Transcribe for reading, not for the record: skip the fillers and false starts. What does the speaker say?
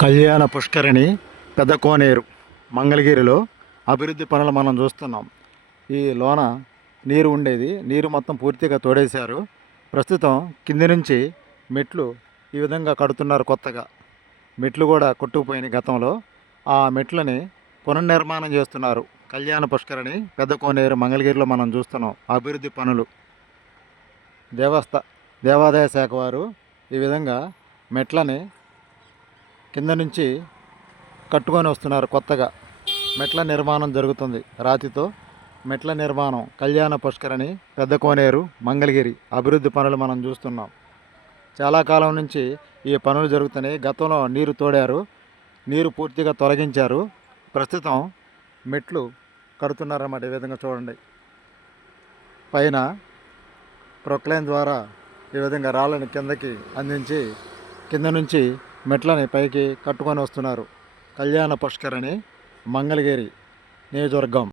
కళ్యాణ పుష్కరిణి పెద్ద కోనేరు మంగళగిరిలో అభివృద్ధి పనులు మనం చూస్తున్నాం. ఈ లోన నీరు ఉండేది, నీరు మొత్తం పూర్తిగా తోడేశారు. ప్రస్తుతం కింది నుంచి మెట్లు ఈ విధంగా కడుతున్నారు. కొత్తగా మెట్లు కూడా కొట్టుకుపోయినాయి గతంలో. ఆ మెట్లని పునర్నిర్మాణం చేస్తున్నారు. కళ్యాణ పుష్కరిణి పెద్ద కోనేరు మంగళగిరిలో మనం చూస్తున్నాం అభివృద్ధి పనులు. దేవాదాయ శాఖ వారు ఈ విధంగా మెట్లని కింద నుంచి కట్టుకొని వస్తున్నారు. కొత్తగా మెట్ల నిర్మాణం జరుగుతుంది. రాతితో మెట్ల నిర్మాణం. కళ్యాణ పుష్కరిణి పెద్ద కోనేరు మంగళగిరి అభివృద్ధి పనులు మనం చూస్తున్నాం. చాలా కాలం నుంచి ఈ పనులు జరుగుతున్నాయి. గతంలో నీరు తోడారు, నీరు పూర్తిగా తొలగించారు. ప్రస్తుతం మెట్లు కడుతున్నారన్నమాట. ఈ విధంగా చూడండి, పైన ప్రొక్లైన్ ద్వారా ఈ విధంగా రాళ్ళని కిందకి అందించి కింద నుంచి మెట్లని పైకి కట్టుకొని వస్తున్నారు. కళ్యాణ పుష్కరిణి మంగళగిరి నియోజకవర్గం.